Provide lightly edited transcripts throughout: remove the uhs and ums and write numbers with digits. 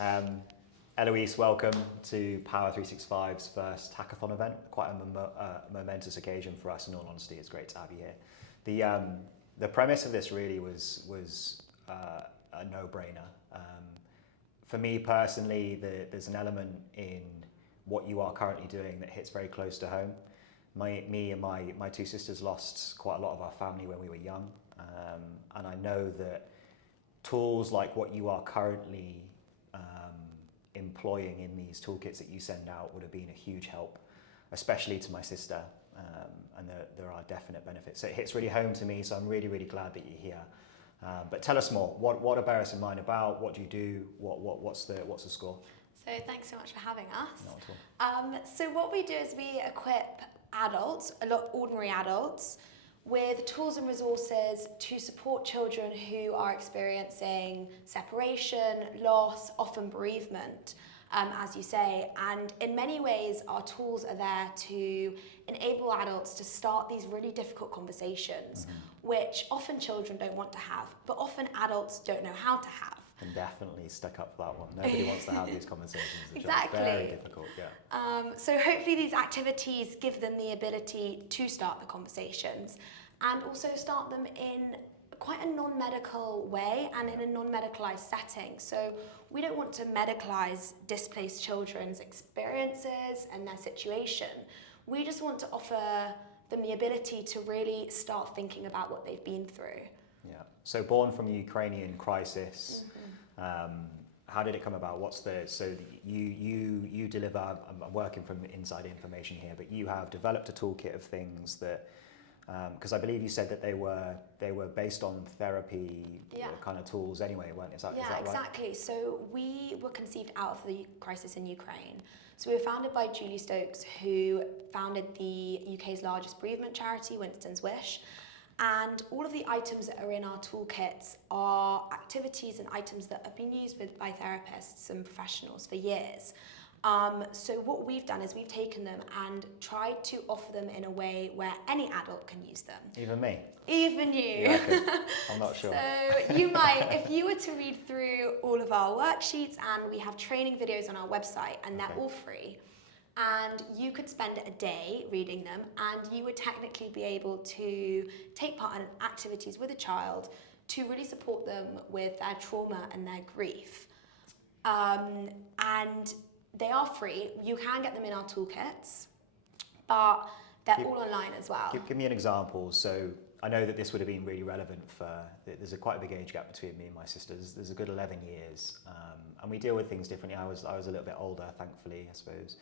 Eloise, welcome to Power 365's first hackathon event. Quite a momentous occasion for us, in all honesty. It's great to have you here. The premise of this really was a no-brainer. For me personally, there's an element in what you are currently doing that hits very close to home. Me and my two sisters lost quite a lot of our family when we were young, and I know that tools like what you are currently employing in these toolkits that you send out would have been a huge help, especially to my sister, and there are definite benefits. So it hits really home to me, so I'm really, really glad that you're here. But tell us more. What are Bear Us in Mind about? What do you do? What's the score? So thanks so much for having us. Not at all. So what we do is we equip adults, ordinary adults, with tools and resources to support children who are experiencing separation, loss, often bereavement, as you say. And in many ways, our tools are there to enable adults to start these really difficult conversations, which often children don't want to have, but often adults don't know how to have. And definitely stuck up for that one. Nobody wants to have these conversations. Exactly. Very difficult, yeah. So hopefully these activities give them the ability to start the conversations and also start them in quite a non-medical way and in a non-medicalized setting. So we don't want to medicalize displaced children's experiences and their situation. We just want to offer them the ability to really start thinking about what they've been through. Yeah. So born from the Ukrainian crisis, how did it come about? So you deliver, I'm working from inside information here, but you have developed a toolkit of things that, because I believe you said that they were based on therapy kind of tools anyway, weren't they? Is that right? Exactly. So we were conceived out of the crisis in Ukraine. So we were founded by Julie Stokes, who founded the UK's largest bereavement charity, Winston's Wish. And all of the items that are in our toolkits are activities and items that have been used by therapists and professionals for years. So what we've done is we've taken them and tried to offer them in a way where any adult can use them. Even me? Even you. You I'm not sure. So you might, if you were to read through all of our worksheets, and we have training videos on our website, and they're all free. And you could spend a day reading them, and you would technically be able to take part in activities with a child to really support them with their trauma and their grief. And they are free. You can get them in our toolkits, but they're all online as well. Give me an example. So I know that this would have been really relevant for, there's quite a big age gap between me and my sisters. There's a good 11 years, and we deal with things differently. I was a little bit older, thankfully, I suppose.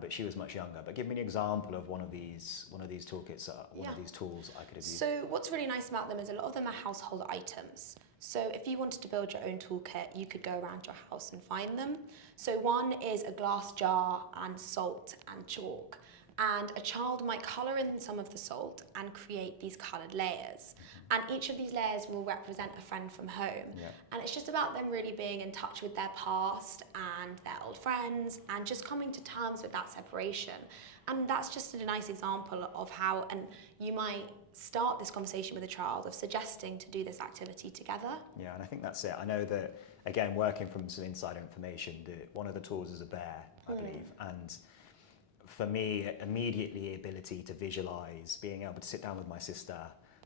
But she was much younger. But give me an example of one of these toolkits, one of these tools I could have used. So what's really nice about them is a lot of them are household items. So if you wanted to build your own toolkit, you could go around your house and find them. So one is a glass jar and salt and chalk. And a child might colour in some of the salt and create these coloured layers. And each of these layers will represent a friend from home. Yeah. And it's just about them really being in touch with their past and their old friends and just coming to terms with that separation. And that's just a nice example of how, and you might start this conversation with a child of suggesting to do this activity together. Yeah, and I think that's it. I know that, again, working from some insider information, one of the tools is a bear, I believe. And for me, immediately ability to visualize, being able to sit down with my sister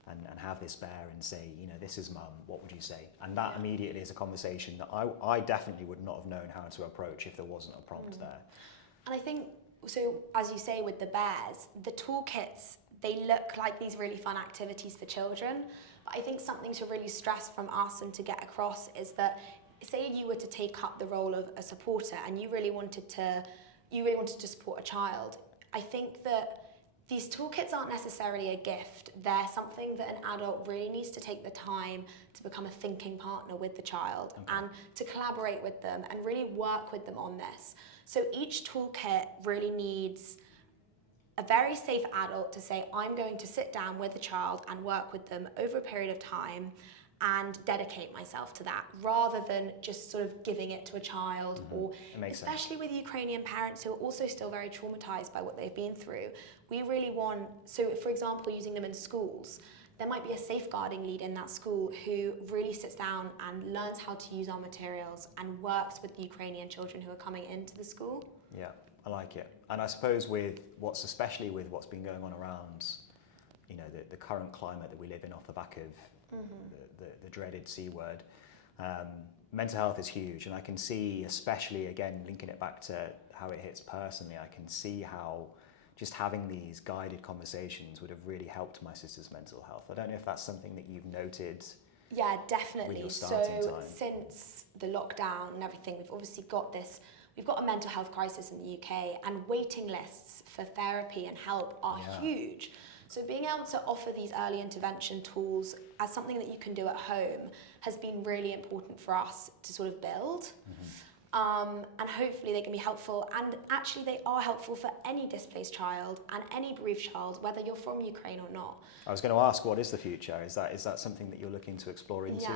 and have this bear and say, you know, this is mum, what would you say? And that immediately is a conversation that I definitely would not have known how to approach if there wasn't a prompt there. And I think, so as you say with the bears, the toolkits, they look like these really fun activities for children. But I think something to really stress from us and to get across is that, say you were to take up the role of a supporter and you really wanted to support a child, I think that these toolkits aren't necessarily a gift. They're something that an adult really needs to take the time to become a thinking partner with the child and to collaborate with them and really work with them on this. So each toolkit really needs a very safe adult to say, I'm going to sit down with the child and work with them over a period of time and dedicate myself to that, rather than just sort of giving it to a child, or especially with Ukrainian parents who are also still very traumatized by what they've been through. We really want, so for example, using them in schools, there might be a safeguarding lead in that school who really sits down and learns how to use our materials and works with the Ukrainian children who are coming into the school. Yeah, I like it. And I suppose especially with what's been going on around, the current climate that we live in off the back of the dreaded C word, mental health is huge. And I can see, especially again, linking it back to how it hits personally, I can see how just having these guided conversations would have really helped my sister's mental health. I don't know if that's something that you've noted. Yeah, definitely. So since the lockdown and everything, we've got a mental health crisis in the UK, and waiting lists for therapy and help are huge. So being able to offer these early intervention tools as something that you can do at home has been really important for us to sort of build. And hopefully they can be helpful, and actually they are helpful for any displaced child and any bereaved child, whether you're from Ukraine or not. I was going to ask, what is the future? Is that something that you're looking to explore into,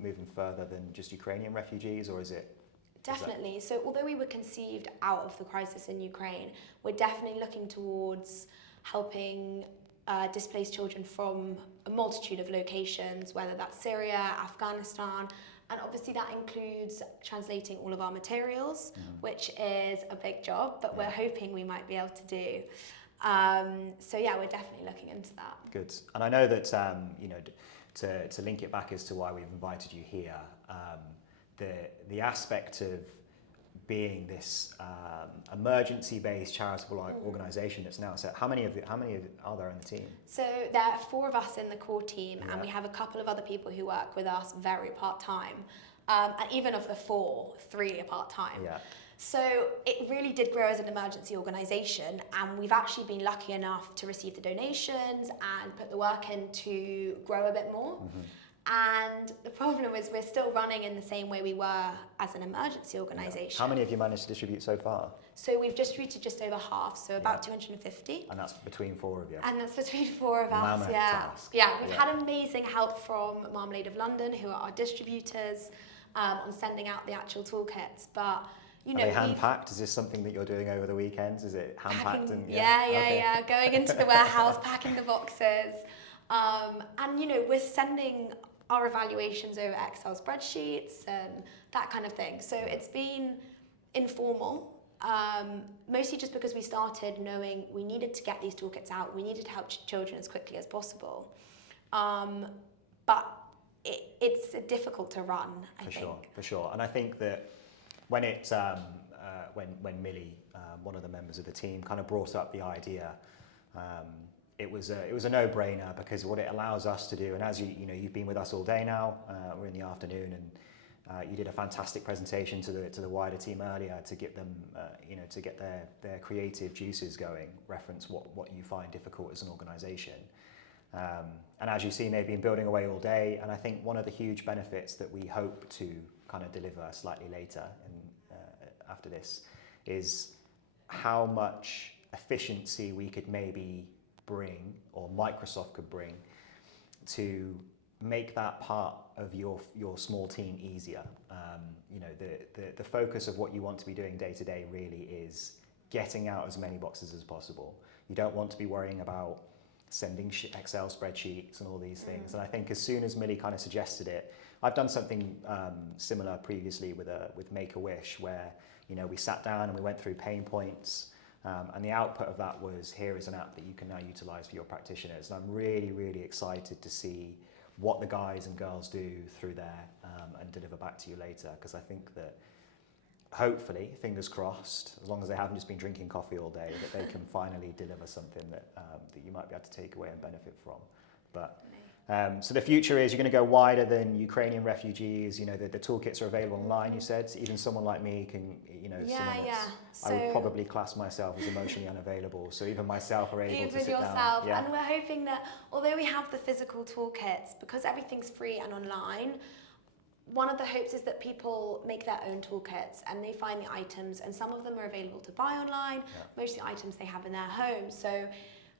moving further than just Ukrainian refugees, or is it? Definitely. So although we were conceived out of the crisis in Ukraine, we're definitely looking towards helping displaced children from a multitude of locations, whether that's Syria, Afghanistan, and obviously that includes translating all of our materials, which is a big job, but we're hoping we might be able to do. So yeah, we're definitely looking into that. Good. And I know that, to link it back as to why we've invited you here, the aspect of being this emergency-based charitable organisation that's now set. How many are there in the team? So there are 4 of us in the core team, and we have a couple of other people who work with us very part-time. And even of the 4, 3 are part-time. Yeah. So it really did grow as an emergency organisation, and we've actually been lucky enough to receive the donations and put the work in to grow a bit more. And the problem is we're still running in the same way we were as an emergency organisation. How many have you managed to distribute so far? So we've distributed just over half, so about 250. And that's between 4 of you? And that's between 4 of us, Mammoth task. Yeah, we've had amazing help from Marmalade of London, who are our distributors, on sending out the actual toolkits. But, Are they hand-packed? Is this something that you're doing over the weekends? Is it hand-packed? Yeah. Going into the warehouse, packing the boxes. And, we're sending our evaluations over Excel spreadsheets and that kind of thing. So it's been informal, mostly just because we started knowing we needed to get these toolkits out. We needed to help children as quickly as possible. But it's difficult to run, I think. For sure. And I think that when when Millie, one of the members of the team, kind of brought up the idea, it was a no-brainer, because what it allows us to do, and as you've been with us all day now, we're in the afternoon, and you did a fantastic presentation to the wider team earlier to get them, to get their creative juices going, reference what you find difficult as an organisation. And as you see, they've been building away all day, and I think one of the huge benefits that we hope to kind of deliver slightly later after this is how much efficiency we could maybe bring, or Microsoft could bring, to make that part of your small team easier. The focus of what you want to be doing day to day really is getting out as many boxes as possible. You don't want to be worrying about sending Excel spreadsheets and all these things. And I think as soon as Millie kind of suggested it, I've done something similar previously with Make-A-Wish, where we sat down and we went through pain points. And the output of that was, here is an app that you can now utilise for your practitioners. And I'm really, really excited to see what the guys and girls do through there and deliver back to you later, because I think that hopefully, fingers crossed, as long as they haven't just been drinking coffee all day, that they can finally deliver something that you might be able to take away and benefit from. But so the future is you're going to go wider than Ukrainian refugees. The toolkits are available online, you said. Even someone like me can, I would probably class myself as emotionally unavailable. So even myself are able to sit down. And we're hoping that although we have the physical toolkits, because everything's free and online, one of the hopes is that people make their own toolkits and they find the items, and some of them are available to buy online. Most of the items they have in their homes. So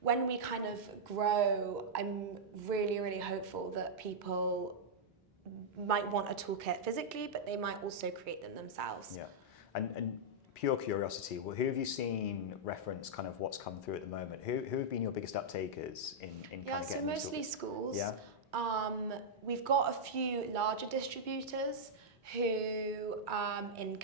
when we kind of grow, I'm really, really hopeful that people might want a toolkit physically, but they might also create them themselves. Yeah, and pure curiosity, well, who have you seen reference kind of what's come through at the moment? Who have been your biggest uptakers in kind of So getting mostly these schools. Yeah. We've got a few larger distributors who in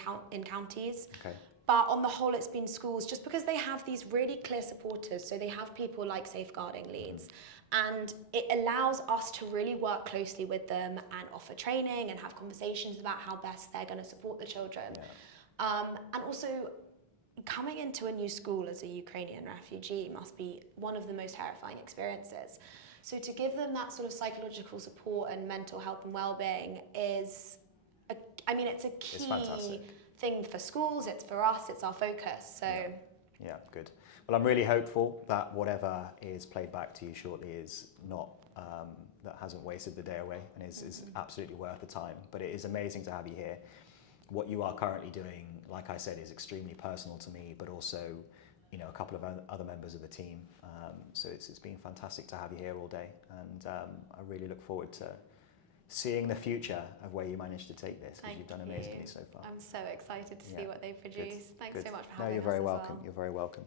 counties. Okay. But on the whole, it's been schools just because they have these really clear supporters. So they have people like safeguarding leads. And it allows us to really work closely with them and offer training and have conversations about how best they're going to support the children. Yeah. And also, coming into a new school as a Ukrainian refugee must be one of the most terrifying experiences. So to give them that sort of psychological support and mental health and well-being is, it's a key thing for schools, it's for us, it's our focus. So yeah, good. Well, I'm really hopeful that whatever is played back to you shortly is not, that hasn't wasted the day away and is absolutely worth the time. But it is amazing to have you here. What you are currently doing, like I said, is extremely personal to me, but also, a couple of other members of the team. So it's been fantastic to have you here all day. And I really look forward to seeing the future of where you managed to take this, because you've done amazingly so far. I'm so excited to see what they produce. Thanks so much for having us. No, you're very as welcome. well. You're very welcome.